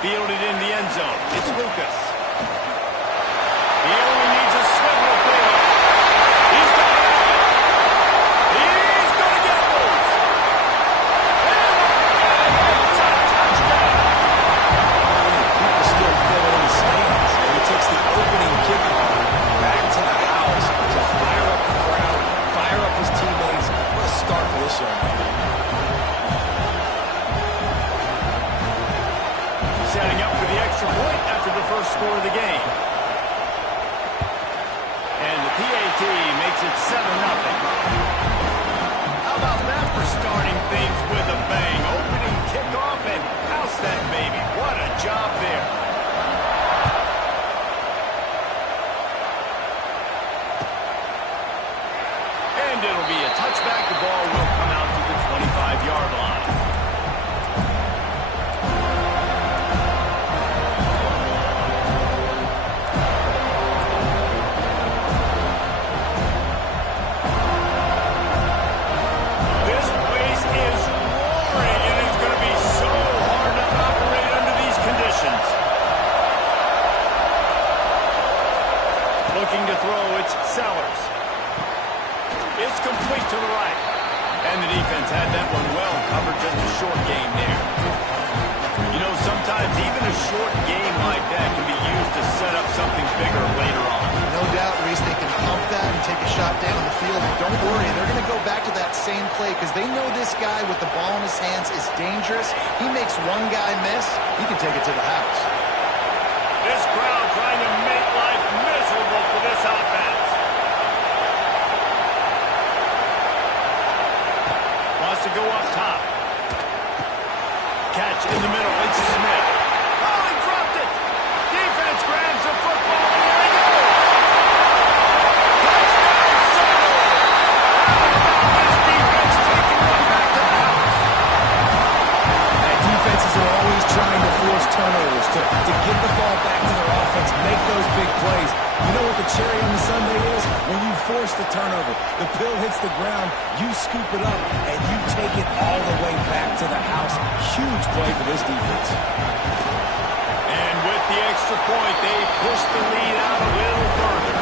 Fielded in the end zone. It's Lucas. He only needs a swivel field. He's got it. He's going to get loose. And it's a touchdown. People still fill in the stands. And it takes the opening kickoff back to the house to fire up the crowd, fire up his teammates. What a start for this young man. Setting up for the extra point after the first score of the game. And the PAT makes it 7-0. How about that for starting things with a bang? Opening kickoff and house that baby. What a job there. And it'll be a touchback. The ball will come out to the 25-yard line. Looking to throw, it's Sellers. It's complete to the right. And the defense had that one well covered, just a short game there. You know, sometimes even a short game like that can be used to set up something bigger later on. No doubt, Reese, they can pump that and take a shot down the field. And don't worry, they're going to go back to that same play because they know this guy with the ball in his hands is dangerous. He makes one guy miss, he can take it to the house. This crowd trying to make life miserable for this offense. Wants to go up top. Catch in the middle. It's Smith. Oh, he dropped it. Defense grabs the football, and there he goes. Touchdown, Soto. How about this defense taking one back to the house? And defenses are always trying to force turnovers to get the ball back to their offense, make those big plays. You know what the cherry on the sundae is? When you force the turnover, the pill hits the ground, you scoop it up, and you take it all the way back to the house. Huge play for this defense. And with the extra point, they push the lead out a little further.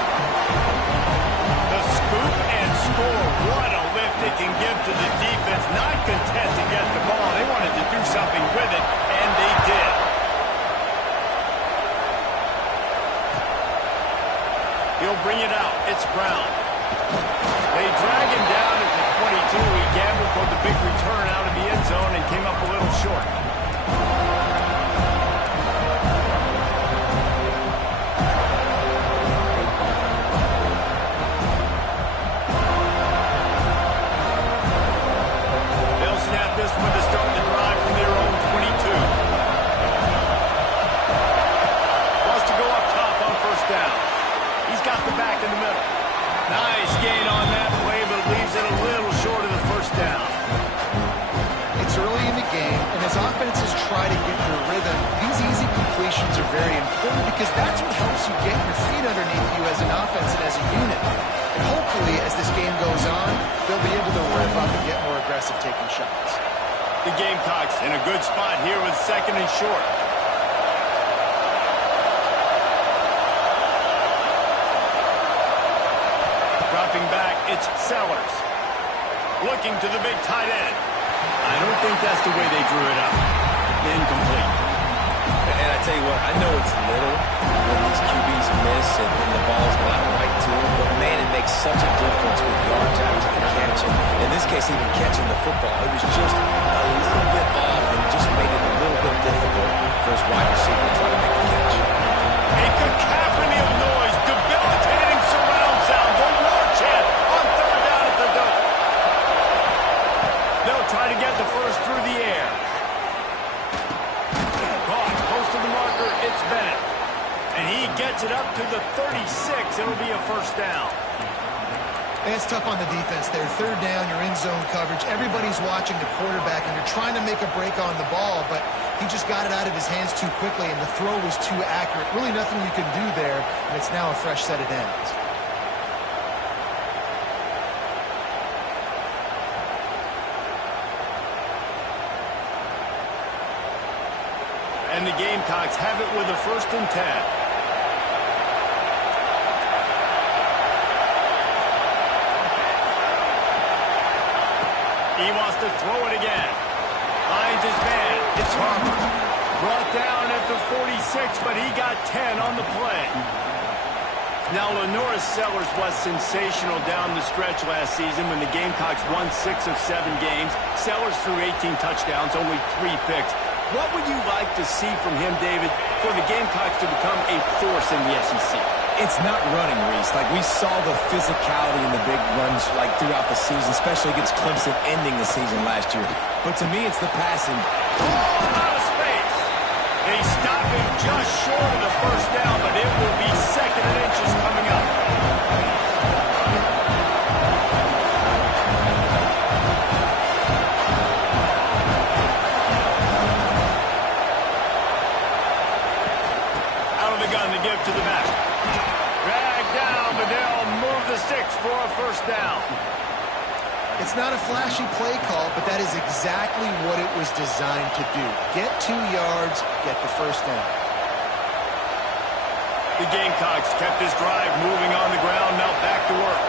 The scoop and score. What a lift it can give to the defense. Not content to get the ball. They wanted to do something with it, and they did. He'll bring it out. It's Brown. They drag him down at the 22. He gambled for the big return out of the end zone and came up a little short. They'll snap this one to start the drive from their own 22. Wants to go up top on first down. He's got the back in the middle. Nice gain on that play, but leaves it a little short of the first down. It's early in the game, and as offenses try to get their rhythm, these easy completions are very important because that's what helps you get your feet underneath you as an offense and as a unit. And hopefully, as this game goes on, they'll be able to rev up and get more aggressive taking shots. The Gamecocks in a good spot here with second and short. Dropping back, it's Sellers. Looking to the big tight end. I don't think that's the way they drew it up. Incomplete. And I tell you what, I know it's little when these QBs miss and the ball's not right to them, but man, it makes such a difference with yards after the catch. And in this case, even catching the football, it was just a little bit off and just made it a little bit difficult for his wide receiver to try to make the catch. A cacophony of noise, debilitating surround sound. The war chant on third down at the dome. They'll try to get the first through the air. Caught close to the marker, it's Bennett. And he gets it up to the 36. It'll be a first down. And it's tough on the defense there. Third down, you're in zone coverage. Everybody's watching the quarterback, and you're trying to make a break on the ball, but he just got it out of his hands too quickly, and the throw was too accurate. Really nothing you can do there, and it's now a fresh set of downs. And the Gamecocks have it with a 1st and 10. He wants to throw it again. Finds his man. It's Harper. Brought down at the 46, but he got 10 on the play. Now, LaNorris Sellers was sensational down the stretch last season when the Gamecocks won 6 of 7 games. Sellers threw 18 touchdowns, only 3 picks. What would you like to see from him, David, for the Gamecocks to become a force in the SEC? It's not running, Reese. Like, we saw the physicality in the big runs, like, throughout the season, especially against Clemson ending the season last year. But to me, it's the passing. Oh, out of space. They stop him just short of the 1st down, but it will be 2nd and inches coming up. Out of the gun to give to the back. Drag down, but they'll move the sticks for a 1st down. It's not a flashy play call, but that is exactly what it was designed to do. Get 2 yards, get the 1st down. The Gamecocks kept this drive moving on the ground, now back to work.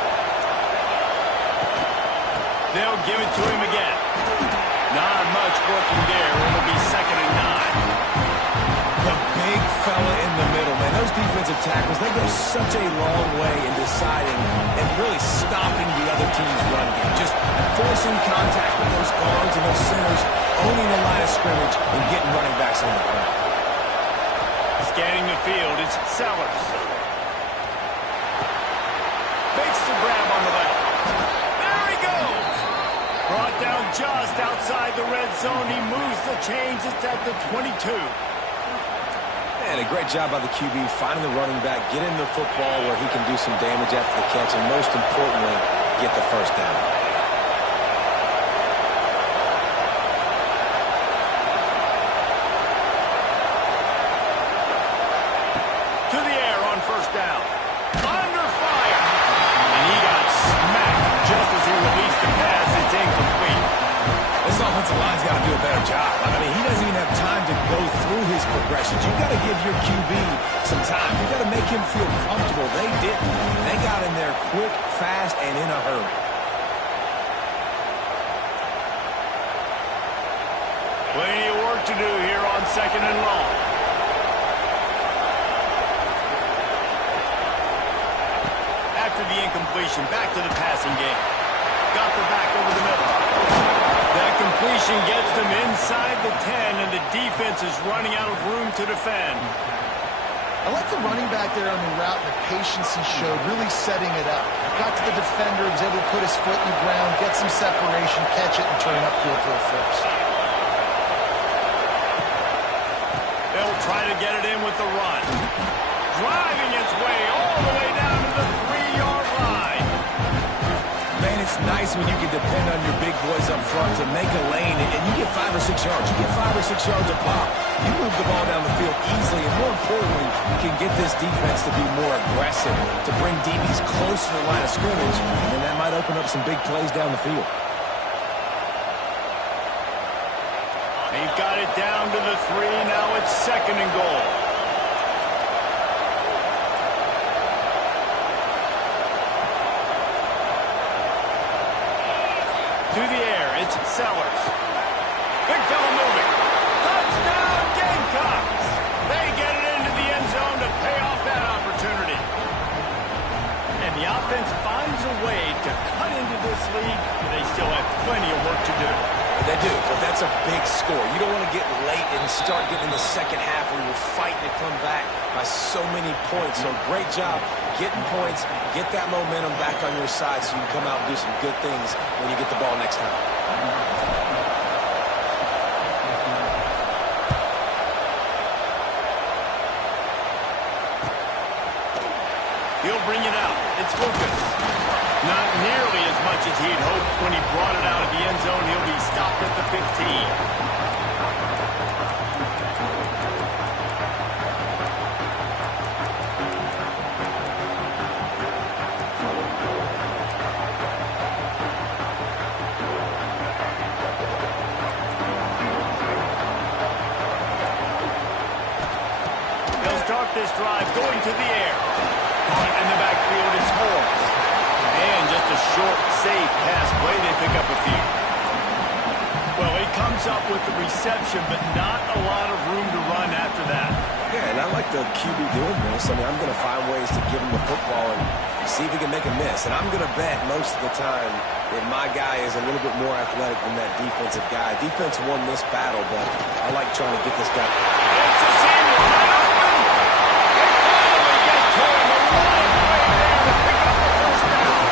They'll give it to him again. Not much working there. It'll be 2nd and 9. The big fella in the middle, man. Those defensive tackles, they go such a long way in deciding and really stopping the other team's run game. Just forcing contact with those guards and those centers, owning the line of scrimmage, and getting running backs on the ground. Scanning the field, it's Sellers. Makes the grab on the left. There he goes! Brought down just outside the red zone. He moves the chains. It's at the 22. And a great job by the QB finding the running back, get him the football where he can do some damage after the catch, and most importantly, get the 1st down. To the air on 1st down. Under fire. And he got smacked just as he released the pass. It's incomplete. This offensive line's got to do a better job. I mean, he doesn't even have time to go through his progressions. You've got to give your QB some time. You've got to make him feel comfortable. They didn't. They got in there quick, fast, and in a hurry. Plenty of work to do here on 2nd and long. After the incompletion, back to the passing game. Got the back over the middle. That completion gets them inside the 10, and the defense is running out of room to defend. I like the running back there on the route and the patience he showed, really setting it up. Got to the defender, was able to put his foot in the ground, get some separation, catch it, and turn upfield for a 1st. They'll try to get it in with the run. Driving its way all the way down to the 3-yard line. Man, it's nice when you can depend on your big boys up front to make a lane, and you get 5 or 6 yards. You get 5 or 6 yards a pop. You move the ball down the field easily, and more importantly, you can get this defense to be more aggressive, to bring DBs close to the line of scrimmage, and that might open up some big plays down the field. They've got it down to the 3. Now it's 2nd and goal. To the air, it's Sellers. Big fella moving. Touchdown, Gamecocks! They get it into the end zone to pay off that opportunity. And the offense finds a way to cut into this lead, but they still have plenty of work to do. They do, but that's a big score. You don't want to get late and start getting in the 2nd half where you're fighting to come back by so many points. So great job getting points, get that momentum back on your side so you can come out and do some good things when you get the ball next time. He'll bring it out. It's Lucas. Not nearly as much as he'd hoped when he brought it out of the end zone. He'll be stopped at the 15. start this drive going to the air. Caught in the backfield is Holmes. And just a short, safe pass play. They pick up a few. Well, he comes up with the reception, but not a lot of room to run after that. Yeah, and I like the QB doing this. I mean, I'm going to find ways to give him the football and see if he can make a miss. And I'm going to bet most of the time that my guy is a little bit more athletic than that defensive guy. Defense won this battle, but I like trying to get this guy. It's a seam wide open. They finally get to him a long way there to pick up the first down.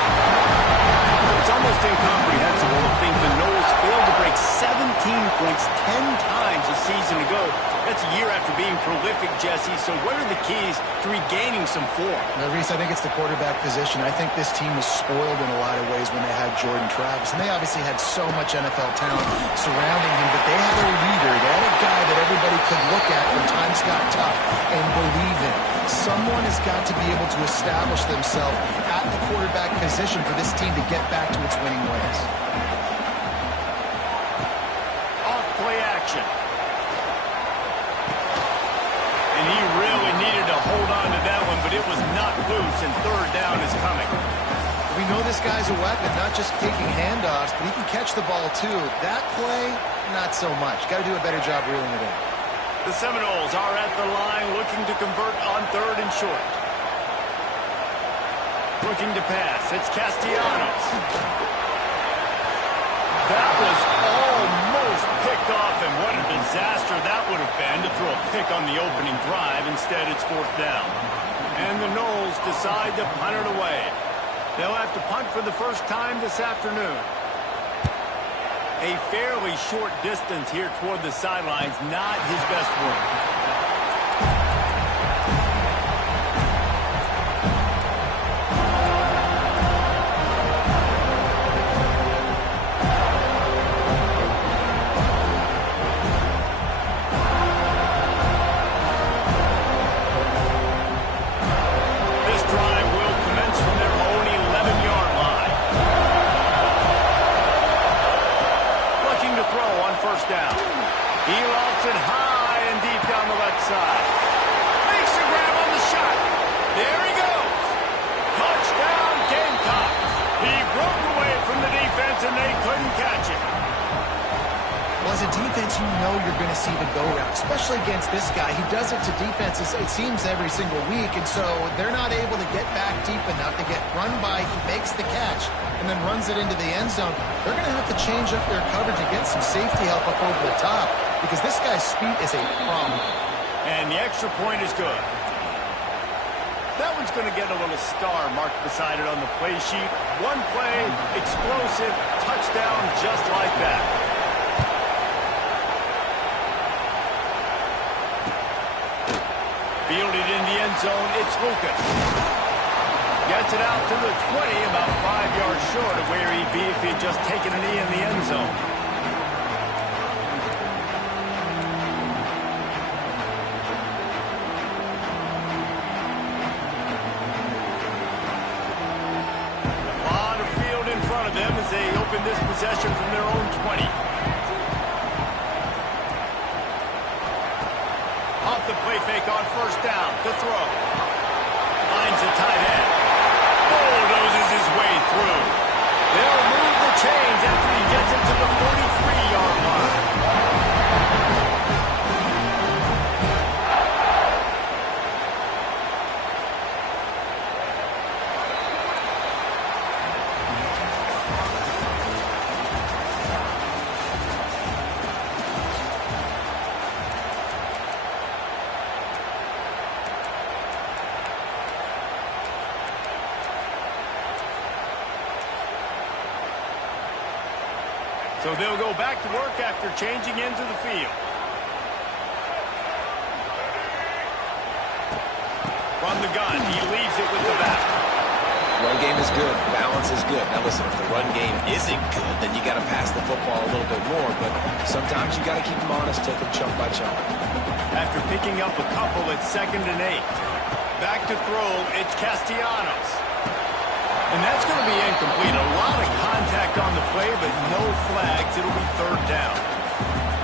It's almost incomprehensible to think the Noles failed to break 17 points 10 times a season ago. That's a year after being prolific, Jesse. So what are the keys to regaining some form? Now, Reese, I think it's the quarterback position. I think this team was spoiled in a lot of ways when they had Jordan Travis. And they obviously had so much NFL talent surrounding him, but they had a leader. They had a guy that everybody could look at when times got tough and believe in. Someone has got to be able to establish themselves at the quarterback position for this team to get back to its winning ways. Off-play action. And he really needed to hold on to that one, but it was not loose, and third down is coming. We know this guy's a weapon, not just taking handoffs, but he can catch the ball too. That play, not so much. Got to do a better job reeling it in. The Seminoles are at the line looking to convert on third and short. Looking to pass. It's Castellanos. That was almost picked off, and what a disaster that would have been to throw a pick on the opening drive. Instead, it's fourth down. And the Noles decide to punt it away. They'll have to punt for the first time this afternoon. A fairly short distance here toward the sidelines, not his best work. Down. He lofts it high and deep down the left side. Makes a grab on the shot. There he goes. Touchdown, Gamecocks. He broke away from the defense and they couldn't catch it. Well, as a defense, you know you're going to see the go route, especially against this guy. He does it to defenses, it seems, every single week, and so they're not able to get back deep enough to get run by. He makes the catch and then runs it into the end zone. They're going to have to change up their coverage and get some safety help up over the top because this guy's speed is a problem. And the extra point is good. That one's going to get a little star marked beside it on the play sheet. One play, explosive, touchdown just like that. Fielded in the end zone, it's Lucas. Gets it out to the 20, about 5 yards short of where he'd be if he'd just taken a knee in the end zone. A lot of field in front of them as they open this possession from their own 20. Off the play fake on first down to throw. Finds a tight end. Bulldozes his way through. They'll move the chains after he gets it to the 43-yard line. So they'll go back to work after changing into the field. From the gun, he leaves it with the back. Run game is good. Balance is good. Now listen, if the run game isn't good, then you got to pass the football a little bit more. But sometimes you got to keep them honest, take them chunk by chunk. After picking up a couple, it's 2nd and 8. Back to throw, it's Castellanos. And that's going to be incomplete. A lot of contact on the play, but no flags. It'll be 3rd down.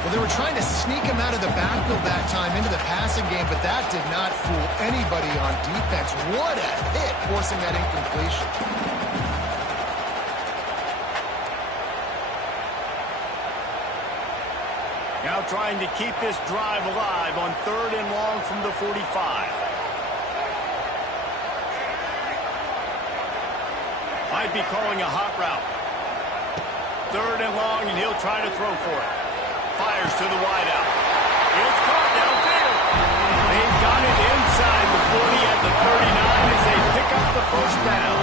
Well, They were trying to sneak him out of the backfield that time into the passing game, but that did not fool anybody on defense. What a hit, forcing that incompletion. Now trying to keep this drive alive on 3rd and long from the 45. Might be calling a hot route. 3rd and long, and he'll try to throw for it. Fires to the wideout. It's caught downfield. They've got it inside the 40 at the 39 as they pick up the first down.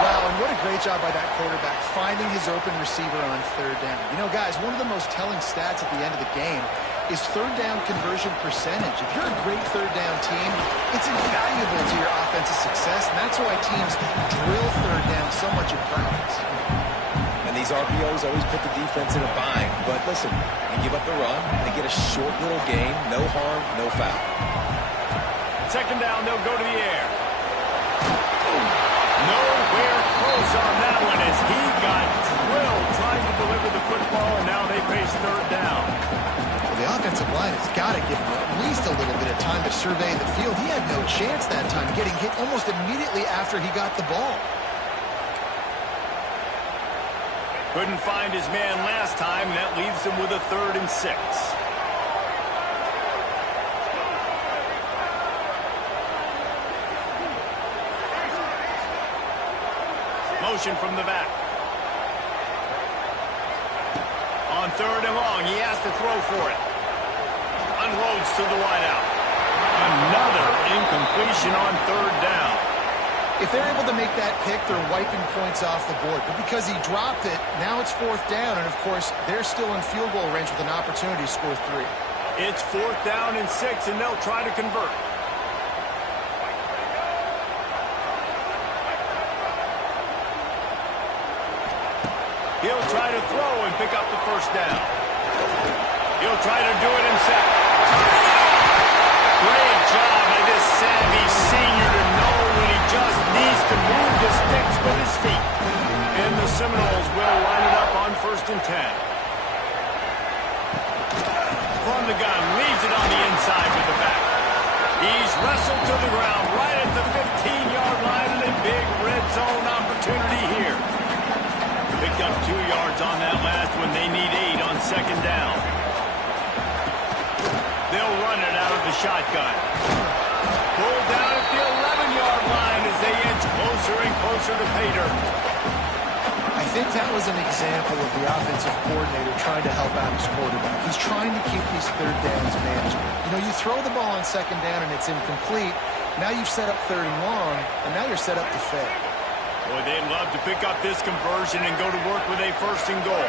Wow, and what a great job by that quarterback, finding his open receiver on 3rd down. You know, guys, one of the most telling stats at the end of the game is 3rd down conversion percentage. If you're a great 3rd down team, it's invaluable to your offensive success, and that's why teams drill 3rd down so much in practice. And these RPOs always put the defense in a bind. But listen, they give up the run, they get a short little gain, no harm, no foul. 2nd down, they'll go to the air. Nowhere close on that one as he got drilled trying to deliver the football, and now they face 3rd down. Well, the offensive line has got to give him at least a little bit of time to survey the field. He had no chance that time, getting hit almost immediately after he got the ball. Couldn't find his man last time, and that leaves him with a 3rd and 6. Motion from the back. On 3rd and long, he has to throw for it. Unloads to the wideout. Another incompletion on 3rd down. If they're able to make that pick, they're wiping points off the board. But because he dropped it, now it's 4th down. And, of course, they're still in field goal range with an opportunity to score 3. It's 4th down and 6, and they'll try to convert. He'll try to throw and pick up the first down. He'll try to do it himself. Great job by this savvy senior to know when he just needs to move the sticks with his feet. And the Seminoles will line it up on 1st and 10. From the gun, leaves it on the inside with the back. He's wrestled to the ground right at the 15-yard line, and a big red zone opportunity here. Picked up 2 yards on that last one. They need 8 on 2nd down. They'll run it out of the shotgun. Pulled down at the 11-yard line as they inch closer and closer to pay dirt. I think that was an example of the offensive coordinator trying to help out his quarterback. He's trying to keep these 3rd downs manageable. You know, you throw the ball on 2nd down and it's incomplete. Now you've set up 3rd and long, and now you're set up to fail. Boy, they'd love to pick up this conversion and go to work with a 1st and goal.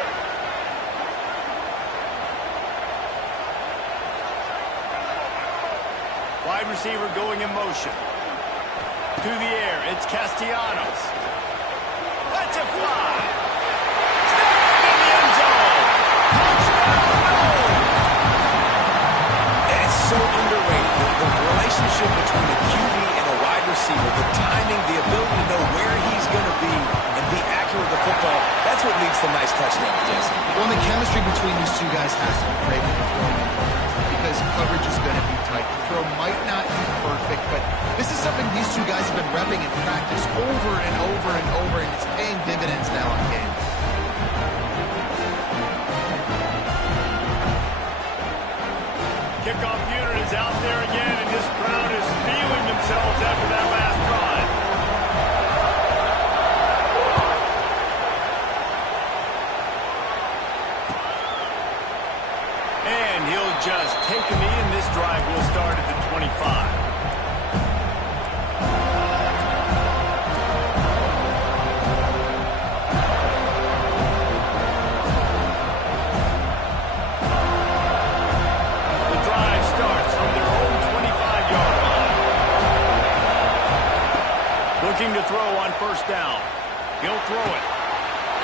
Wide receiver going in motion. To the air, it's Castellanos. Let's it fly. Snap in the end zone. Touchdown, Noles. And it's so underrated. The relationship between a QB and a wide receiver, the timing, the ability to know where he's going to be and be accurate with the football, that's what leads to nice touchdowns, Jason. Well, the chemistry between these two guys has to be great when they're throwing the ball because coverage is going to be tight. The throw might not be perfect, but this is something these two guys have been repping in practice over and over and over, and it's paying dividends now in games. Kickoff unit is out there again, and this crowd is feeling themselves after that last drive. And he'll just take a knee, and this drive will start at the 25. Looking to throw on 1st down. He'll throw it.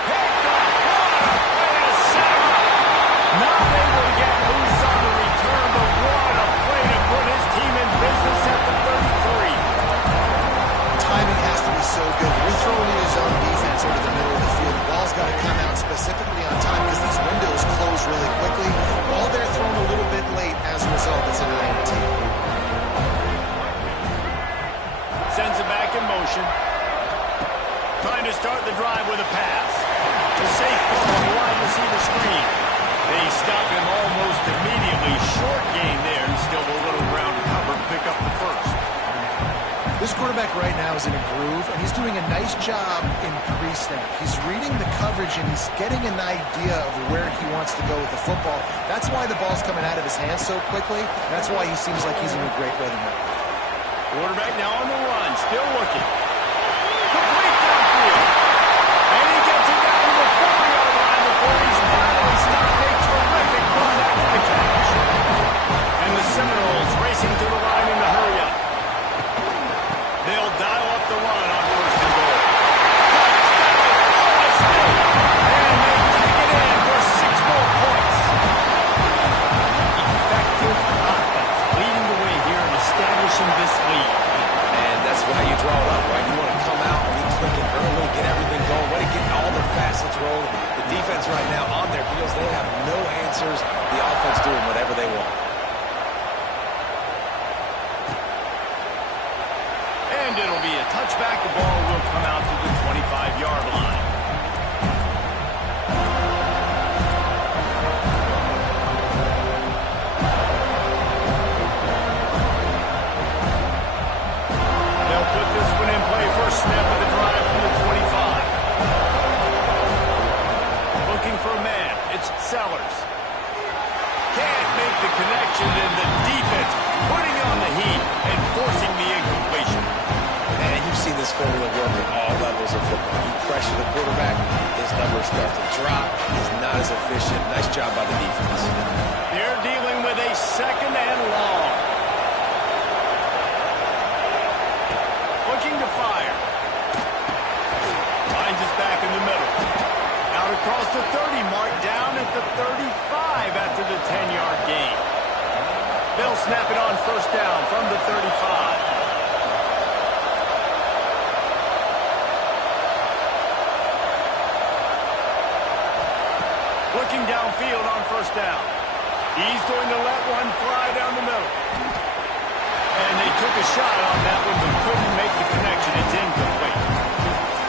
Picked off. What a way to set him up. Not able to get loose on the return, but what a play to put his team in business at the 33. Timing has to be so good. You're throwing in his own defense over the middle of the field. The ball's got to come out specifically on time because these windows close really quickly. right now is in a groove, and he's doing a nice job in pre-snap. He's reading the coverage, and he's getting an idea of where he wants to go with the football. That's why the ball's coming out of his hands so quickly. That's why he seems like he's in a great rhythm right now. Quarterback now on the run, still looking. Complete downfield. And he gets it down to the 40-yard line before he's finally stopped. A terrific run after the catch. And the Seminoles racing to the line in the hurry-up. They'll dial up the run on first and goal. And they take it in for 6 more points. Effective offense leading the way here and establishing this lead. And that's why you draw it up, right? You want to come out, be clicking early, get everything going, way to get all the facets rolling. The defense right now on their heels, they have no answers. The offense doing whatever they want. And it'll be a touchback. The ball will come out to the 25-yard line. They'll put this one in play. First snap of the drive from the 25. Looking for a man. It's Sellers. Can't make the connection, and the defense putting on the heat and forcing the incompletion. And you've seen this formula work at all levels of football. You pressure the quarterback, his numbers start to drop. He's not as efficient. Nice job by the defense. They're dealing with a second and long. Looking to fire. Finds us back in the middle. Out across the 30 mark, down at the 35 after the 10-yard gain. They'll snap it on first down from the 35. Looking downfield on first down. He's going to let one fly down the middle. And they took a shot on that one, but couldn't make the connection. It's incomplete.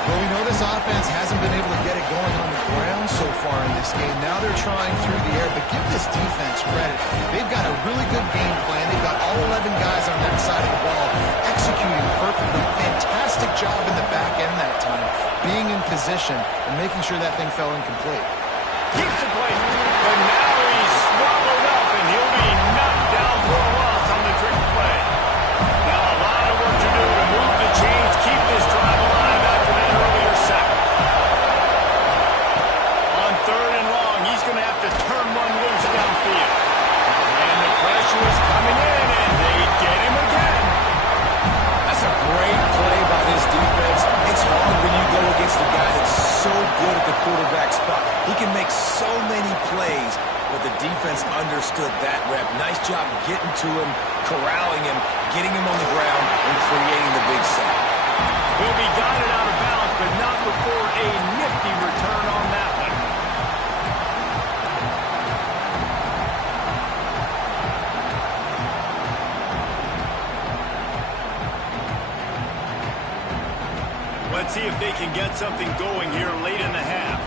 Well, we know this offense hasn't been able to get it going on the ground so far in this game. Now they're trying through the air, but give this defense credit. They've got a really good game plan. They've got all 11 guys on that side of the ball executing perfectly. Fantastic job in the back end that time, being in position and making sure that thing fell incomplete. Keeps the play, but now he's swallowed up, and he'll be knocked down for a loss on the trick play. Now a lot of work to do to move the chains, keep this drive alive after that earlier sack. On third and long, he's going to have to turn one loose downfield. And the pressure is coming in, and they get him again. That's a great play by this defense. It's hard when you go against a guy that's so good at the quarterback spot. He can make so many plays, but the defense understood that rep. Nice job getting to him, corralling him, getting him on the ground, and creating the big sack. He'll be guided out of bounds, but not before a nifty return on that one. Let's see if they can get something going here late in the half.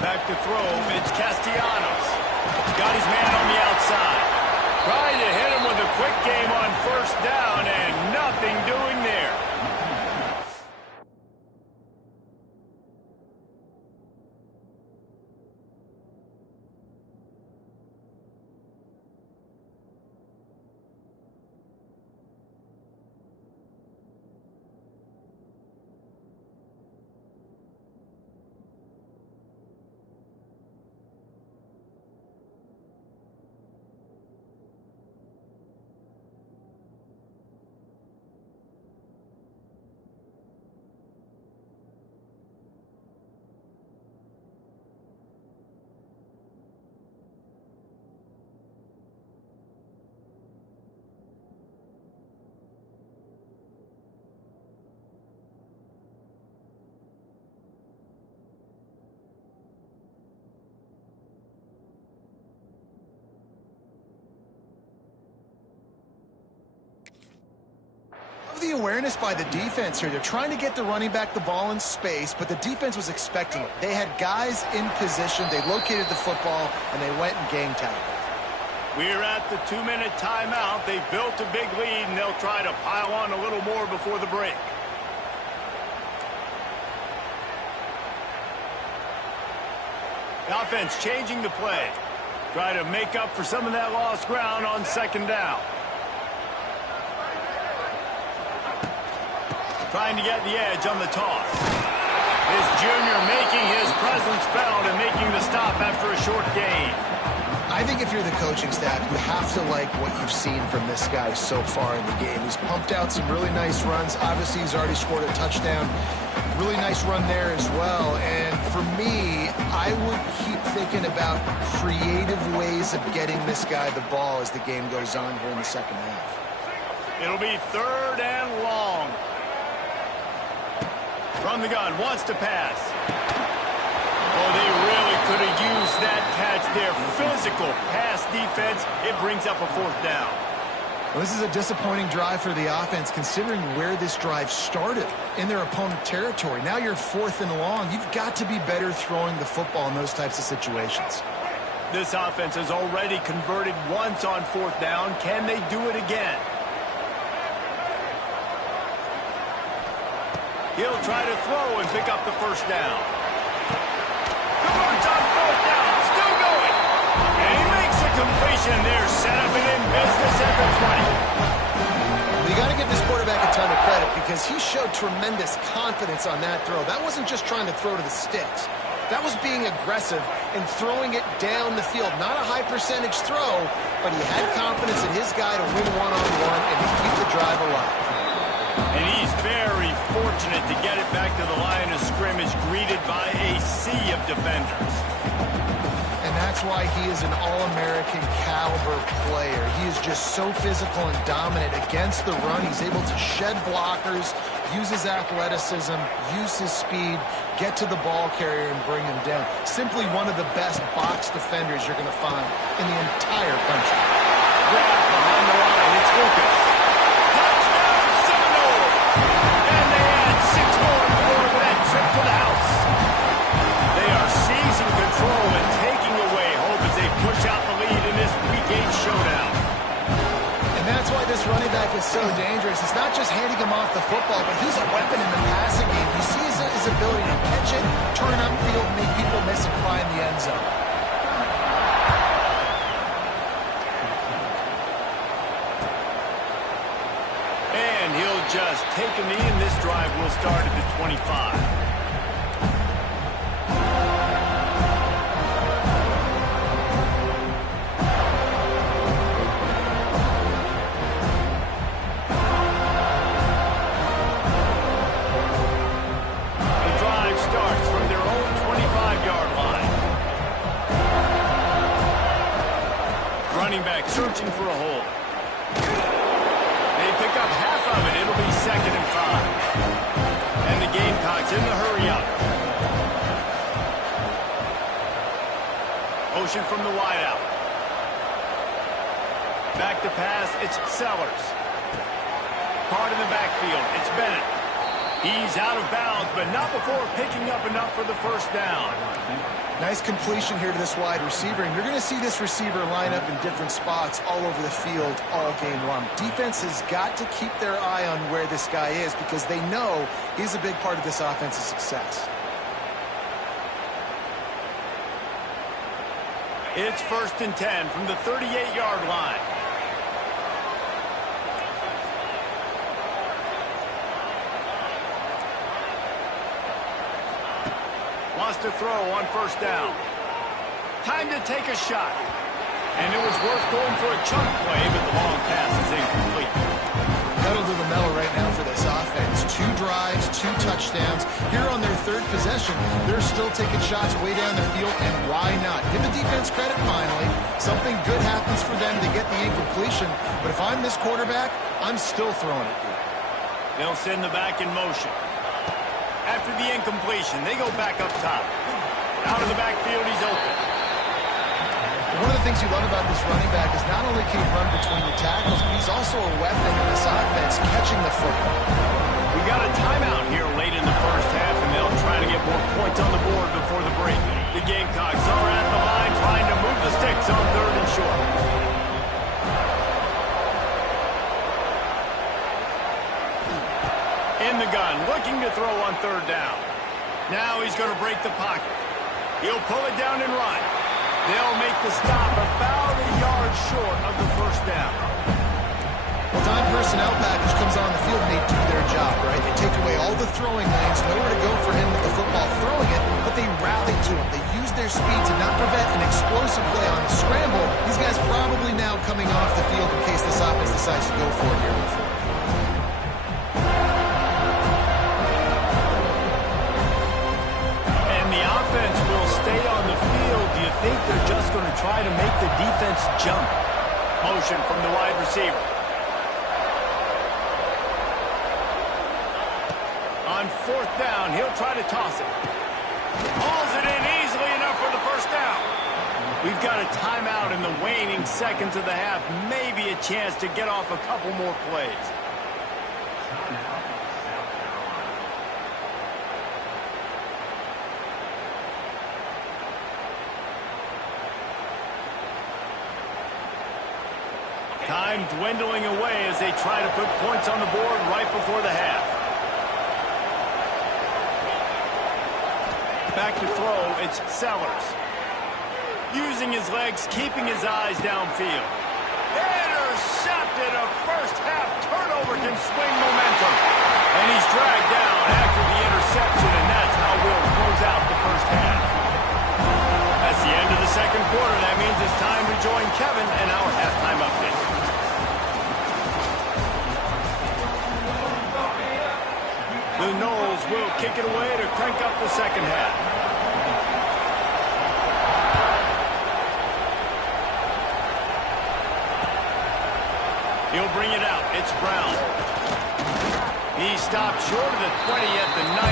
Back to throw, it's Castellanos. Got his man on the outside. Trying to hit him with a quick game on first down, and nothing doing there. The awareness by the defense here. They're trying to get the running back the ball in space, but the defense was expecting it. They had guys in position. They located the football, and they went and game tackled. We're at the 2-minute timeout. They've built a big lead, and they'll try to pile on a little more before the break. The offense changing the play. Try to make up for some of that lost ground on second down. Trying to get the edge on the toss. This junior making his presence felt and making the stop after a short gain. I think if you're the coaching staff, you have to like what you've seen from this guy so far in the game. He's pumped out some really nice runs. Obviously, he's already scored a touchdown. Really nice run there as well. And for me, I would keep thinking about creative ways of getting this guy the ball as the game goes on here in the second half. It'll be 3rd and long. From the gun, wants to pass. Oh, they really could have used that catch there. Physical pass defense. It brings up a 4th down. Well, this is a disappointing drive for the offense, considering where this drive started in their opponent territory. Now you're 4th and long. You've got to be better throwing the football in those types of situations. This offense has already converted once on 4th down. Can they do it again? He'll try to throw and pick up the 1st down. Converts on 4th down. Still going. And he makes a completion there. Set up and in business at the 20. You got to give this quarterback a ton of credit because he showed tremendous confidence on that throw. That wasn't just trying to throw to the sticks. That was being aggressive and throwing it down the field. Not a high percentage throw, but he had confidence in his guy to win one-on-one and to keep the drive alive. And he's very fortunate to get it back to the line of scrimmage, greeted by a sea of defenders. And that's why he is an All-American caliber player. He is just so physical and dominant against the run. He's able to shed blockers, use his athleticism, use his speed, get to the ball carrier and bring him down. Simply one of the best box defenders you're going to find in the entire country. Grab behind the line. It's Lucas. Touchdown Seminoles! And they add 6 more for that trip to the house. They are seizing control and taking away hope as they push out the lead in this Week 8 showdown. And that's why this running back is so dangerous. It's not just handing him off the football, but he's a weapon in the passing game. You see his ability to catch it, turn upfield, make people miss and find the end zone. And he'll just take a knee, and this drive will start at the 25. Running back searching for a hole. They pick up half of it. It'll be 2nd and 5. And the Gamecocks in the hurry up. Motion from the wideout. Back to pass. It's Sellers. Card in the backfield. It's Bennett. He's out of bounds, but not before picking up enough for the 1st down. Nice completion here to this wide receiver, and you're going to see this receiver line up in different spots all over the field all game long. Defense has got to keep their eye on where this guy is because they know he's a big part of this offense's success. It's 1st and 10 from the 38-yard line. Wants to throw on 1st down. Time to take a shot. And it was worth going for a chunk play, but the long pass is incomplete. Pedal to the metal right now for this offense. 2 drives, 2 touchdowns. Here on their 3rd possession, they're still taking shots way down the field, and why not? Give the defense credit finally. Something good happens for them to get the incompletion, but if I'm this quarterback, I'm still throwing it. They'll send the back in motion. After the incompletion, they go back up top. Out of the backfield, he's open. One of the things you love about this running back is not only can he run between the tackles, but he's also a weapon in this offense, catching the football. We got a timeout here late in the 1st half, and they'll try to get more points on the board before the break. The Gamecocks are at the line trying to move the sticks on 3rd and short. looking to throw on third down. Now he's going to break the pocket. He'll pull it down and run. They'll make the stop about a yard short of the first down. Well, time personnel package comes on the field and they do their job, right? They take away all the throwing lanes, nowhere to go for him with the football throwing it, but they rally to him. They use their speed to not prevent an explosive play on the scramble. These guys probably now coming off the field in case this offense decides to go for it here before. And the offense will stay on the field. Do you think they're just going to try to make the defense jump? Motion from the wide receiver. On fourth down, he'll try to toss it. Hauls it in easily enough for the first down. We've got a timeout in the waning seconds of the half. Maybe a chance to get off a couple more plays. Time dwindling away as they try to put points on the board right before the half. Back to throw, it's Sellers. Using his legs, keeping his eyes downfield. Intercepted. A first-half turnover can swing momentum. And he's dragged down after the interception, and that's how we'll close out the first half. That's the end of the second quarter. That means it's time to join Kevin and our halftime update. The Noles will kick it away to crank up the second half. He'll bring it out. It's Brown. He stopped short of the 20 at the 19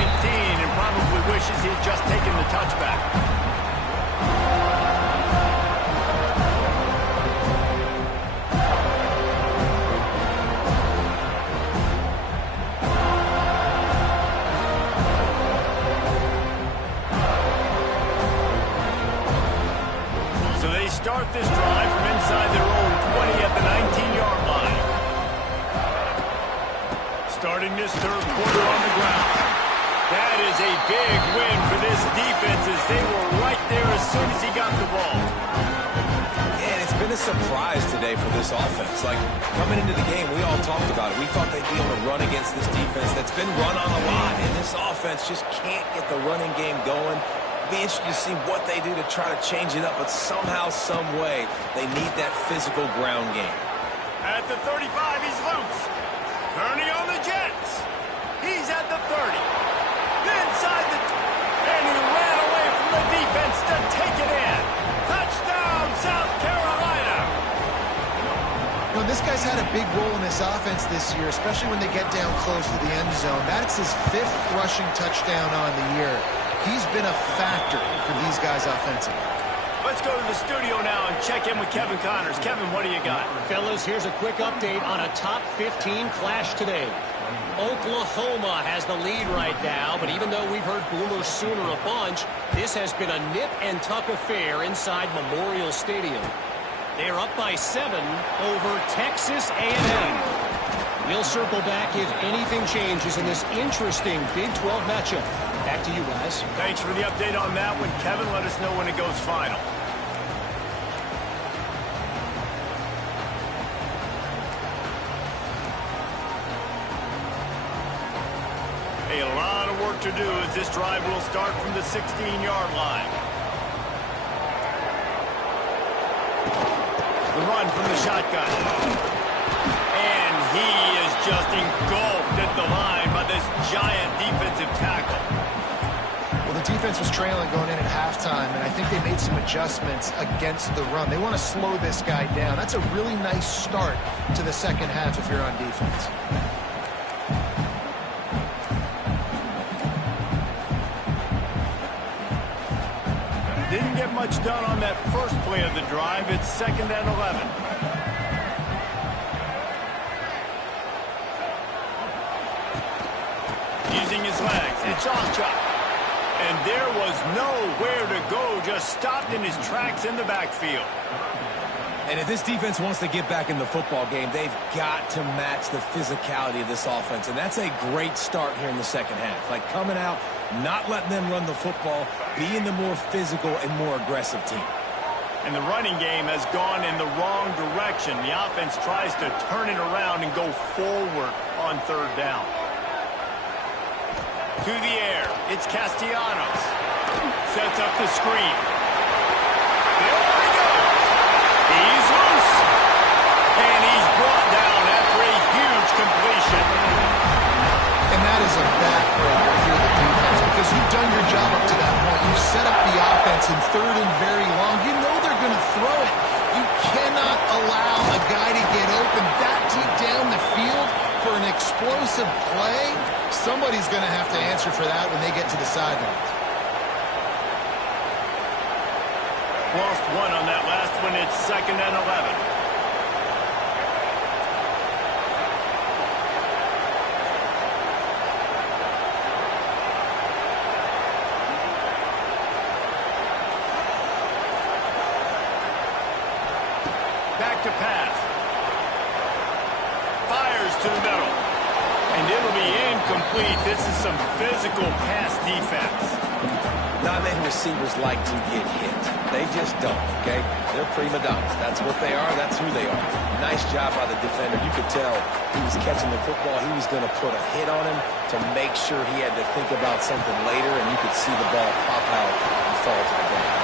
and probably wishes he'd just taken the touchback. Start this drive from inside their own 20 at the 19-yard line. Starting this third quarter on the ground. That is a big win for this defense as they were right there as soon as he got the ball. And it's been a surprise today for this offense. Like, coming into the game, we all talked about it. We thought they'd be able to run against this defense that's been run on a lot, and this offense just can't get the running game going. Be interested to see what they do to try to change it up, but somehow, some way, they need that physical ground game. At the 35, he's loose. Turning on the Jets. He's at the 30. Inside the... And he ran away from the defense to take it in. Touchdown, South Carolina. You know, this guy's had a big role in this offense this year, especially when they get down close to the end zone. That's his 5th rushing touchdown on the year. He's been a factor for these guys offensively. Let's go to the studio now and check in with Kevin Connors. Kevin, what do you got? Fellas, here's a quick update on a top 15 clash today. Oklahoma has the lead right now, but even though we've heard Boomer Sooner a bunch, this has been a nip-and-tuck affair inside Memorial Stadium. They're up by 7 over Texas A&M. We'll circle back if anything changes in this interesting Big 12 matchup. Back to you guys. Thanks for the update on that one, Kevin. Let us know when it goes final. A lot of work to do as this drive will start from the 16-yard line. The run from the shotgun. And he is just engulfed at the line by this giant defensive tackle. Well, the defense was trailing going in at halftime, and I think they made some adjustments against the run. They want to slow this guy down. That's a really nice start to the second half if you're on defense. Didn't get much done on that first play of the drive. It's 2nd and 11. Using his legs, it's Oschop. And there was nowhere to go, just stopped in his tracks in the backfield. And if this defense wants to get back in the football game, they've got to match the physicality of this offense. And that's a great start here in the second half. Like coming out, not letting them run the football, being the more physical and more aggressive team. And the running game has gone in the wrong direction. The offense tries to turn it around and go forward on third down. To the air, it's Castellanos. Sets up the screen. There he goes. He's loose. And he's brought down after a huge completion. And that is a backbreaker if you're the defense, because you've done your job up to that point. You've set up the offense in third and very long. You know they're going to throw it. You cannot allow a guy to get open that deep down the field for an explosive play. Somebody's going to have to answer for that when they get to the sidelines. Lost one on that last one. It's 2nd and 11. Back to pass. Fires to the middle. And it'll be incomplete. This is some physical pass defense. Not many receivers like to get hit. They just don't, okay? They're prima donnas. That's what they are. That's who they are. Nice job by the defender. You could tell he was catching the football. He was going to put a hit on him to make sure he had to think about something later, and you could see the ball pop out and fall to the ground.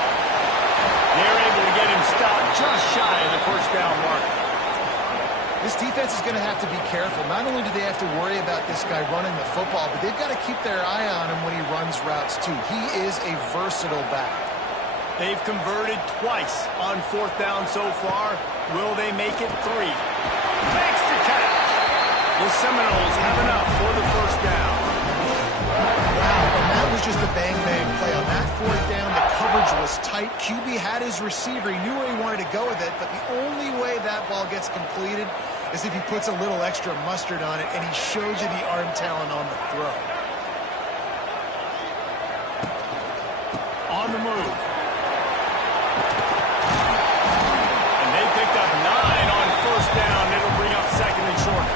They're able to get him stopped just shy of the first down mark. This defense is going to have to be careful. Not only do they have to worry about this guy running the football, but they've got to keep their eye on him when he runs routes too. He is a versatile back. They've converted twice on 4th down so far. Will they make it 3? Makes the catch. The Seminoles have enough for the first down. Wow, and that was just a bang-bang play. On that 4th down, the coverage was tight. QB had his receiver. He knew where he wanted to go with it, but the only way that ball gets completed is if he puts a little extra mustard on it, and he shows you the arm talent on the throw. On the move. And they picked up 9 on 1st down. It'll bring up 2nd and short.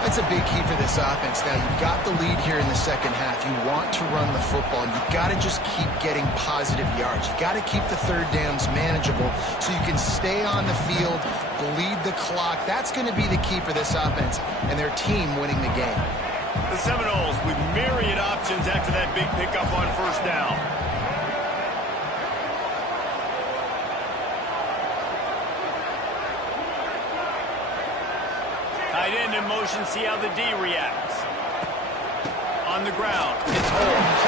That's a big key for this offense. Now, you've got the lead here in the second half. You want to run the football, and you've got to just keep getting positive yards. You've got to keep the third downs manageable so you can stay on the field, bleed the clock. That's going to be the key for this offense and their team winning the game. The Seminoles with myriad options after that big pickup on 1st down. Tight end in motion, see how the D reacts. On the ground, it's Holmes.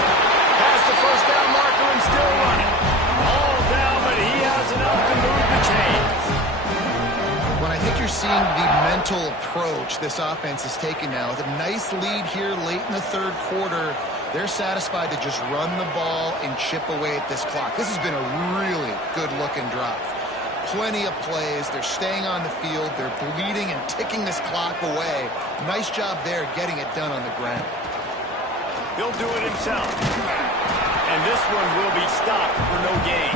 Past the first down marker and still running. All down, but he has enough to move the chains. When I think you're seeing the mental approach this offense is taking now, with a nice lead here late in the 3rd quarter, they're satisfied to just run the ball and chip away at this clock. This has been a really good-looking drive. Plenty of plays. They're staying on the field. They're bleeding and ticking this clock away. Nice job there getting it done on the ground. He'll do it himself. And this one will be stopped for no gain.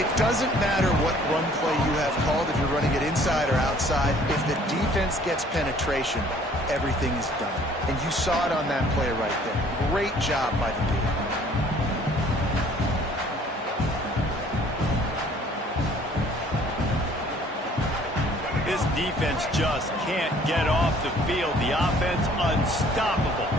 It doesn't matter what run play you have called, if you're running it inside or outside. If the defense gets penetration, everything is done. And you saw it on that play right there. Great job by the D. This defense just can't get off the field. The offense unstoppable.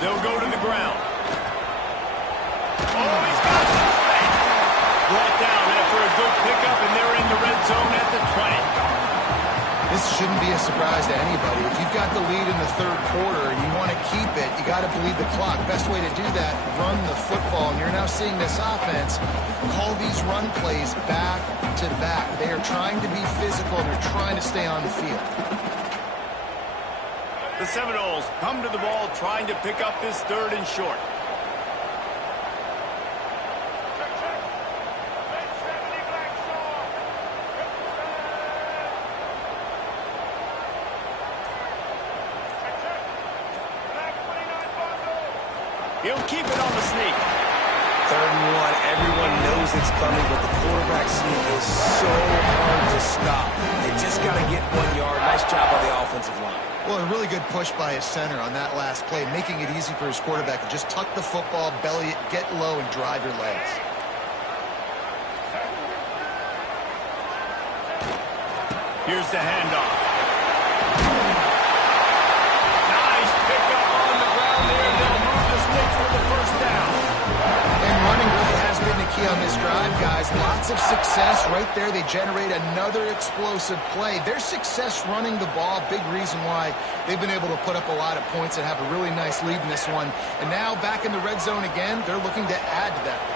They'll go to the ground. Oh, he's got some space. Brought down after a good pickup, and they're in the red zone at the 20. This shouldn't be a surprise to anybody. If you've got the lead in the 3rd quarter and you want to keep it, you got to bleed the clock. Best way to do that, run the football. And you're now seeing this offense call these run plays back to back. They are trying to be physical, and they're trying to stay on the field. The Seminoles come to the ball trying to pick up this 3rd and short. He'll keep it on the sneak. 3rd and 1. Everyone knows it's coming, but the quarterback sneak is so hard to stop. They just got to get 1 yard. Nice job by the offensive line. Well, a really good push by his center on that last play, making it easy for his quarterback to just tuck the football, belly it, get low, and drive your legs. Here's the handoff. Nice pickup on the ground there. They'll move the sticks for the first down. And running really has been the key on this drive, guys. Lots of success right there. They generate another explosive play. Their success running the ball, big reason why they've been able to put up a lot of points and have a really nice lead in this one. And now back in the red zone again, they're looking to add to that lead.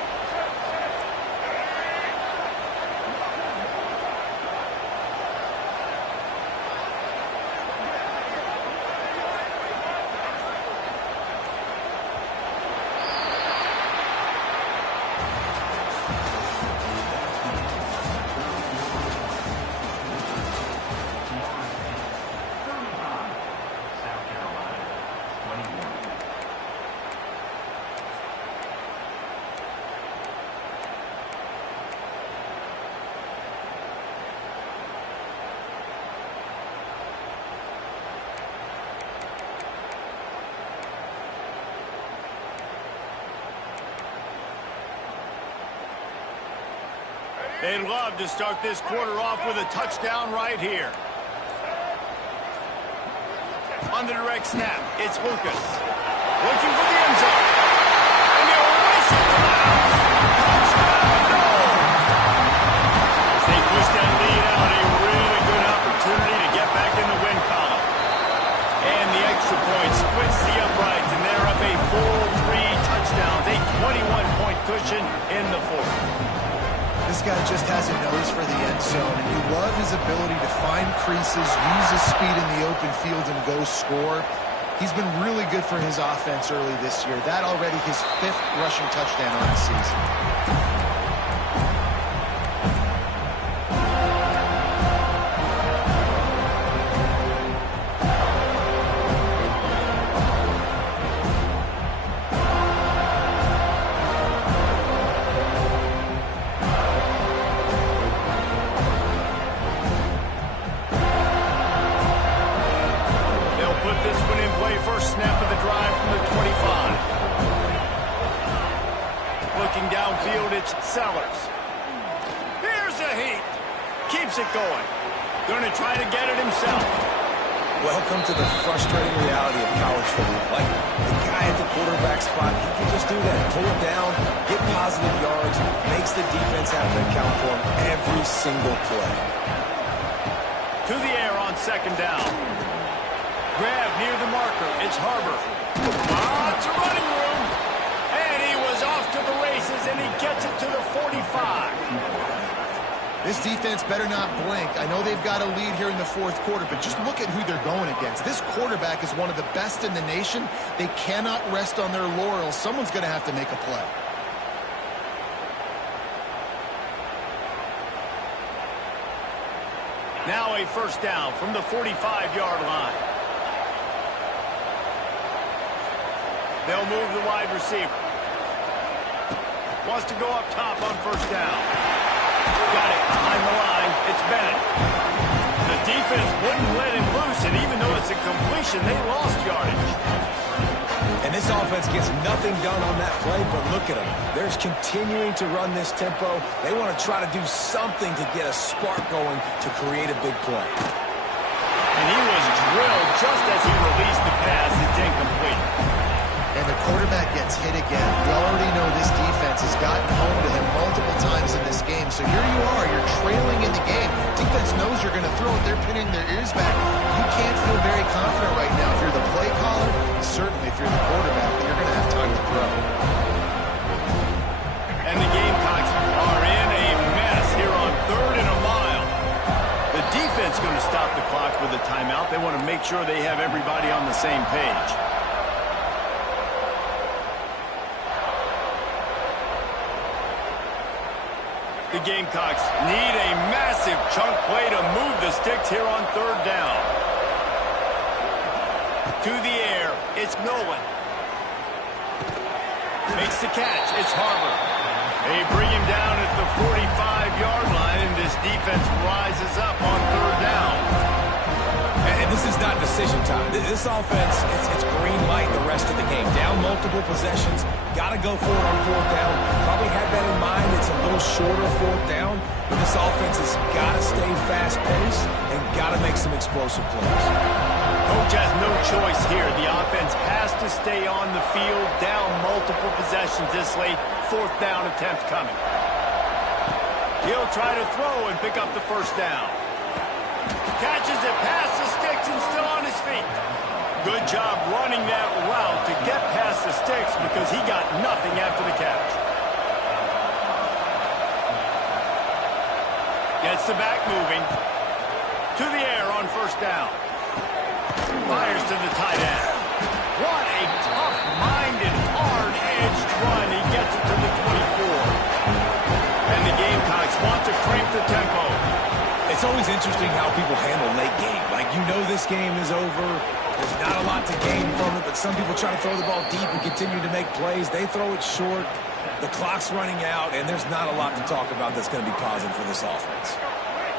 They'd love to start this quarter off with a touchdown right here. On the direct snap, it's Lucas. Looking for the end zone. And they'll race it to the house. Touchdown, no! As they push that lead out, a really good opportunity to get back in the win column. And the extra point splits the uprights, and they're up a full 3 touchdowns, a 21-point cushion in the 4th. This guy just has a nose for the end zone, and you love his ability to find creases, use his speed in the open field, and go score. He's been really good for his offense early this year. That already his 5th rushing touchdown on the season. Downfield, it's Sellers. Here's a heat. Keeps it going. Going to try to get it himself. Welcome to the frustrating reality of college football. Like, the guy at the quarterback spot, he can just do that. Pull it down, get positive yards, makes the defense have to account for him every single play. To the air on 2nd down. Grab near the marker. It's Harbor. It's a running room. And he was off to the races, and he gets it to the 45. This defense better not blink. I know they've got a lead here in the 4th quarter, but just look at who they're going against. This quarterback is one of the best in the nation. They cannot rest on their laurels. Someone's going to have to make a play. Now a 1st down from the 45-yard line. They'll move the wide receiver. Wants to go up top on 1st down. Got it behind the line. It's Bennett. The defense wouldn't let him loose, and even though it's a completion, they lost yardage. And this offense gets nothing done on that play, but look at them. They're continuing to run this tempo. They want to try to do something to get a spark going to create a big play. And he was drilled just as he released the pass. It's incomplete. And the quarterback gets hit again. We already know this defense has gotten home to him multiple times in this game. So here you are, you're trailing in the game. Defense knows you're going to throw it. They're pinning their ears back. You can't feel very confident right now if you're the play caller, certainly if you're the quarterback, but you're going to have time to throw. And the Gamecocks are in a mess here on 3rd and a mile. The defense going to stop the clock with a timeout. They want to make sure they have everybody on the same page. The Gamecocks need a massive chunk play to move the sticks here on 3rd down. To the air, it's Nolan. Makes the catch. It's Harbor. They bring him down at the 45-yard line, and this defense rises up on third down. And this is not decision time. This offense, it's green light the rest of the game. Down multiple possessions, got to go for it on fourth down. Probably had that in mind. It's a little shorter fourth down, but this offense has got to stay fast-paced and got to make some explosive plays. Coach has no choice here. The offense has to stay on the field, down multiple possessions this late. Fourth down attempt coming. He'll try to throw and pick up the first down. Catches it past the sticks and still on his feet. Good job running that route to get past the sticks because he got nothing after the catch. Gets the back moving. To the air on first down. Fires to the tight end. What a tough-minded, hard-edged run. He gets it to the 24. And the Gamecocks want to crank the tempo. It's always interesting how people handle late game. Like, you know this game is over. There's not a lot to gain from it, but some people try to throw the ball deep and continue to make plays. They throw it short. The clock's running out, and there's not a lot to talk about that's going to be positive for this offense.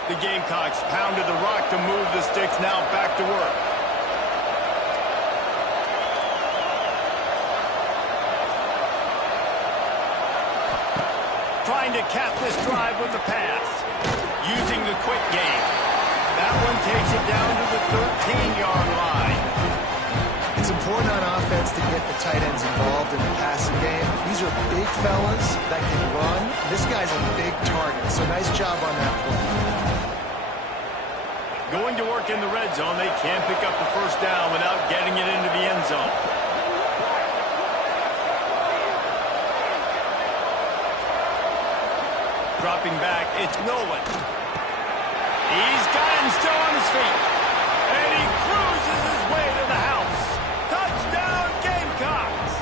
The Gamecocks pounded the rock to move the sticks. Now back to work. Trying to cap this drive with the pass. Using the quick game. That one takes it down to the 13-yard line. It's important on offense to get the tight ends involved in the passing game. These are big fellas that can run. This guy's a big target, so nice job on that play. Going to work in the red zone. They can't pick up the first down without getting it into the end zone. Dropping back, it's Nolan. He's got him still on his feet. And he cruises his way to the house. Touchdown, Gamecocks.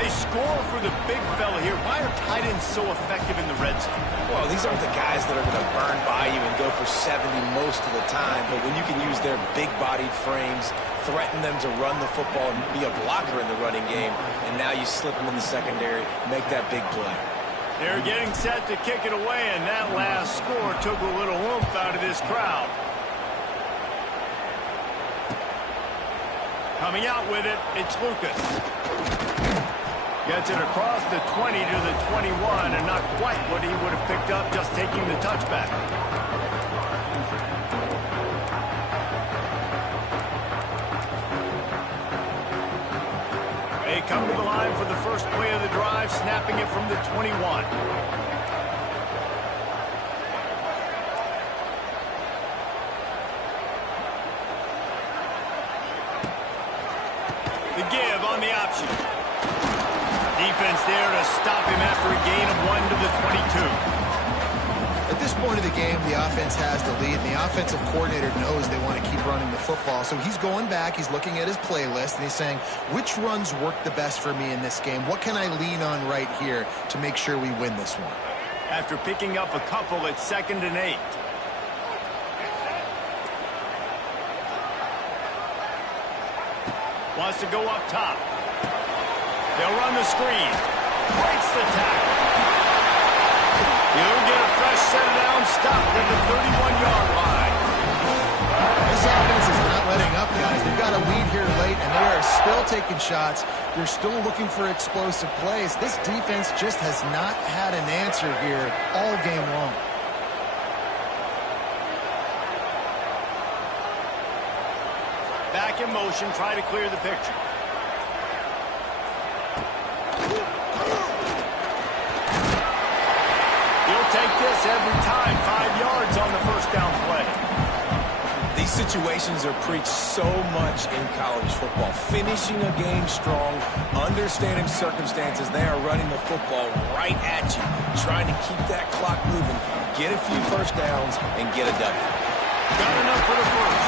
They score for the big fella here. Why are tight ends so effective in the red zone? Well, these aren't the guys that are going to burn by you and go for 70 most of the time, but when you can use their big-bodied frames, threaten them to run the football and be a blocker in the running game, and now you slip them in the secondary, make that big play. They're getting set to kick it away, and that last score took a little oomph out of this crowd. Coming out with it, it's Lucas. Gets it across the 20 to the 21, and not quite what he would have picked up just taking the touchback. They come to the line for the first play of the drive, snapping it from the 21. The give on the option. Defense there to stop him after a gain of 1 to the 22. At this point of the game, the offense has the lead, and the offensive coordinator knows they want to keep running the football. So he's going back, he's looking at his playlist, and he's saying, which runs work the best for me in this game? What can I lean on right here to make sure we win this one? After picking up a couple at 2nd and 8. Wants to go up top. They'll run the screen. Breaks the tackle. He'll get a fresh set down, stopped at the 31-yard line. This offense is not letting up, guys. They've got a lead here late, and they are still taking shots. They're still looking for explosive plays. This defense just has not had an answer here all game long. Back in motion, try to clear the picture. He'll take this every time. 5 yards on the first down play. These situations are preached so much in college football. Finishing a game strong, understanding circumstances. They are running the football right at you, trying to keep that clock moving, get a few first downs, and get a W. Got enough for the first.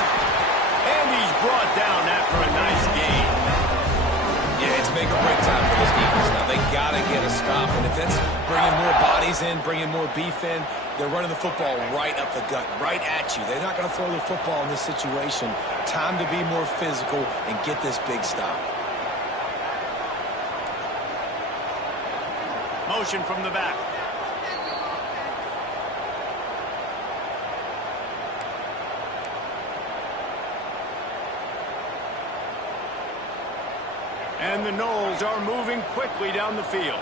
And he's brought down after a nice game. Yeah, it's make or break time for this defense now. They got to get a stop. And if that's bringing more bodies in, bringing more beef in, they're running the football right up the gut, right at you. They're not going to throw the football in this situation. Time to be more physical and get this big stop. Motion from the back. And the Noles are moving quickly down the field.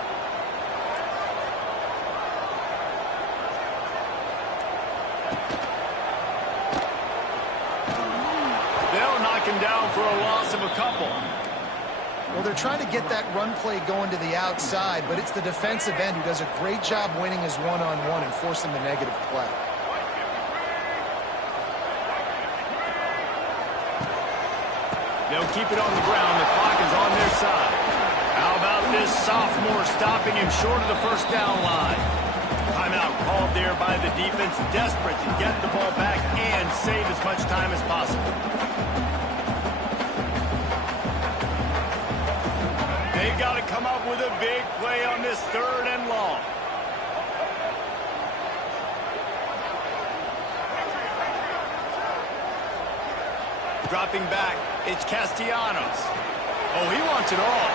They'll knock him down for a loss of a couple. Well, they're trying to get that run play going to the outside, but it's the defensive end who does a great job winning his one-on-one and forcing the negative play. They'll keep it on the ground. The clock is on their side. How about this sophomore stopping him short of the first down line? Timeout called there by the defense, desperate to get the ball back and save as much time as possible. They've got to come up with a big play on this 3rd and long. Dropping back, it's Castellanos. Oh, he wants it all.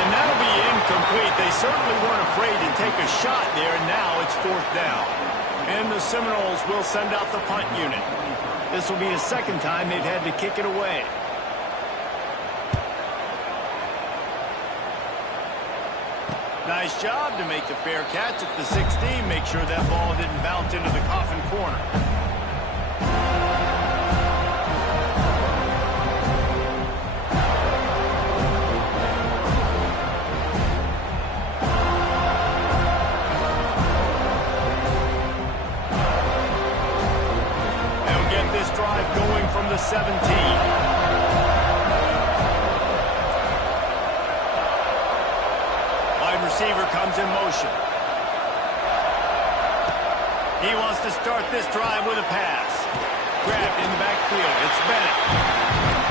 And that'll be incomplete. They certainly weren't afraid to take a shot there, and now it's 4th down. And the Seminoles will send out the punt unit. This will be the 2nd time they've had to kick it away. Nice job to make the fair catch at the 16. Make sure that ball didn't bounce into the coffin corner. They'll get this drive going from the 17. Receiver comes in motion. He wants to start this drive with a pass. Grabbed in the backfield. It's Bennett.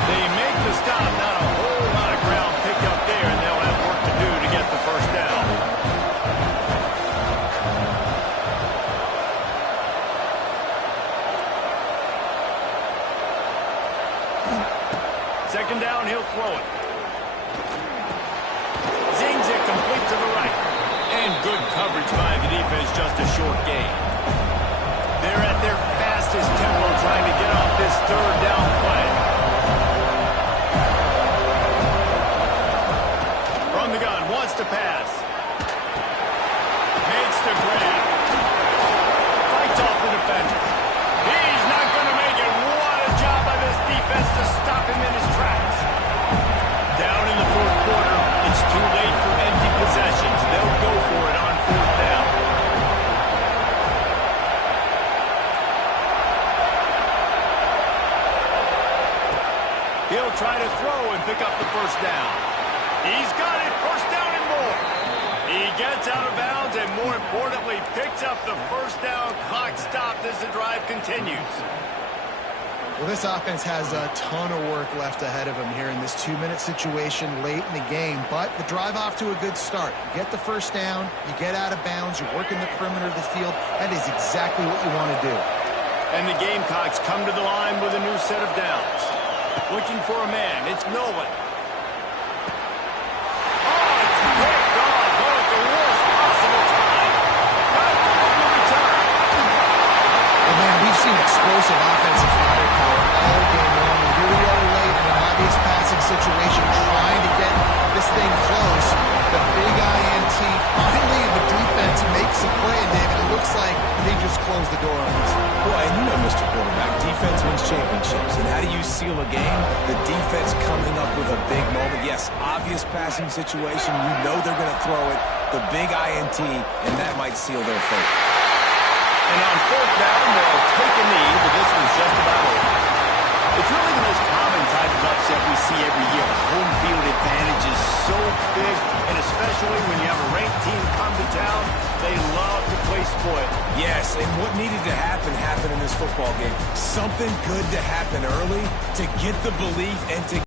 They make the stop. Not a whole lot of ground picked up there, and they'll have work to do to get the first down. Second down, he'll throw it. Zings it complete to the right. And good coverage by the defense, just a short gain. They're at their fastest tempo trying to get off this 3rd down play. From the gun, wants to pass. Makes the grab. Fights off the defender. He's not going to make it. What a job by this defense to stop him in his tracks. Down in the 4th quarter. It's too late for empty possessions. They'll go for it on 4th down. He'll try to throw and pick up the first down. He's got it. First down and more. He gets out of bounds and, more importantly, picks up the first down. Clock stopped as the drive continues. Well, this offense has a ton of work left ahead of them here in this 2-minute situation late in the game, but the drive off to a good start. You get the first down, you get out of bounds, you're working the perimeter of the field. That is exactly what you want to do. And the Gamecocks come to the line with a new set of downs. Looking for a man. It's Nolan. Oh, it's picked off at the worst possible time. Not on the return. Well, man, we've seen explosive offensive firepower all game long. And here we are late in an obvious passing situation trying to get this thing close. The big INT, finally the defense makes a play, and David, it looks like they just closed the door on this. Well, and you know, Mr. Quarterback, defense wins championships. And how do you seal a game? The defense coming up with a big moment. Yes, obvious passing situation. You know they're going to throw it. The big INT, and that might seal their fate. And on 4th down, they'll take a knee, but this one's just about over. It's really the most common type of upset we see every year. The home field advantage is so big, and especially when you have a ranked team come to town, they love to play spoil. Yes, and what needed to happen happened in this football game. Something good to happen early to get the belief and to